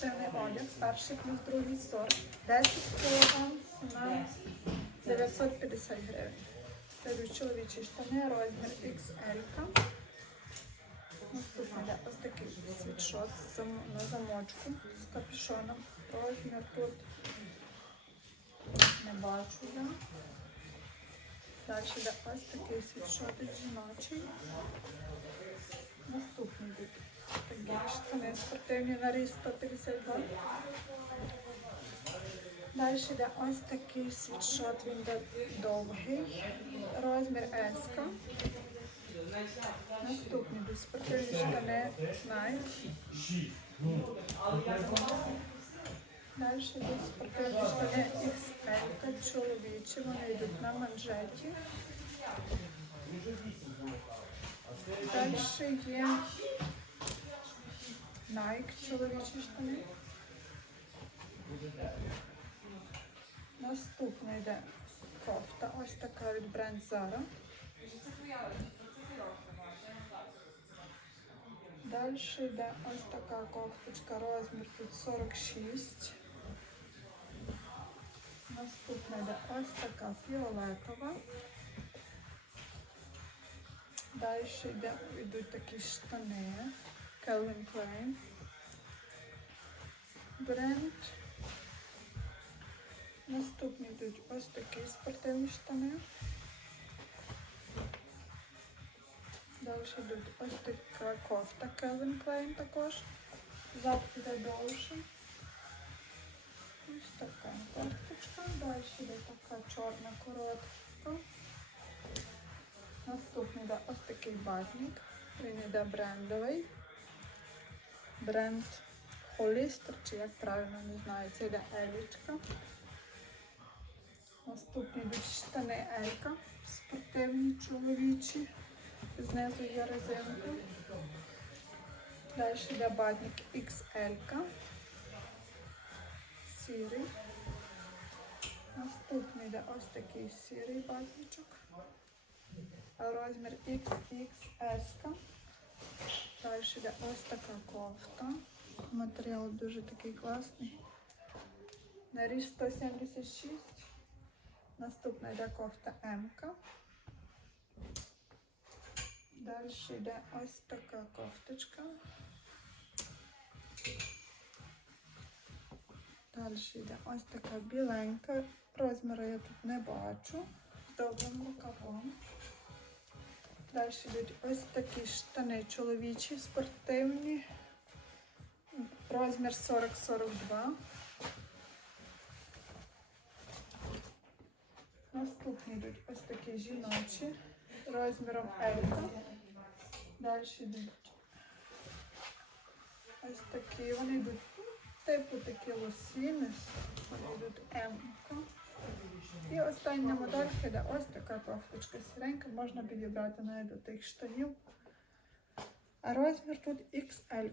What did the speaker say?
спортивний одяг, перший плюс другий сорт. 10 кг, ціна 950 гривень. Це чоловічі штани, розмір XL. Наступний ось такий світшот на замочку з капюшоном. Розмір тут не бачу я. Далі ось такий світшотик жіночий. Штани спортивні на ріст 152. Далі йде ось такий світшот, він йде довгий, розмір S. Наступні спортивні штани Nike. Далі йдуть спортивні штани XL, чоловічі, вони йдуть на манжеті. Далі є Nike чоловічі штани. Наступна йде кофта, ось така від бренд Zara. Далі йде ось така кофточка, розмір тут 46. Наступна йде ось така фіолетова. Далі йде, йдуть такі штани. Calvin Klein. Бренд. Наступні йдуть ось такі спортивні штани. Далі йдуть ось така кофта Calvin Klein також. Зад іде довше. Ось така кофточка. Далі йде така чорна коротка. Наступний йде ось такий батник. Він йде брендовий. Бренд Hollister, чи як правильно не знаю, це йде елічка. Наступні йдуть штани Елька, спортивні чоловічі. Знизу є резинка. Далі йде батник XL. Сірий. Наступний йде ось такий сірий батничок. Розмір XXS. Далі йде ось така кофта. Матеріал дуже такий класний. На ріст 176. Наступна йде кофта М. Далі йде ось така кофточка. Далі йде ось така біленька. Розміру я тут не бачу. З довгим рукавом. Далі йдуть ось такі штани чоловічі, спортивні. Розмір 40-42. Наступні йдуть ось такі жіночі розміром L. Далі йдуть ось такі. Вони йдуть ну, типу такі лосіни. Вони йдуть М. І остання моделька йде ось така кофточка сіренька. Можна підібрати навіть до тих штанів. А розмір тут XL.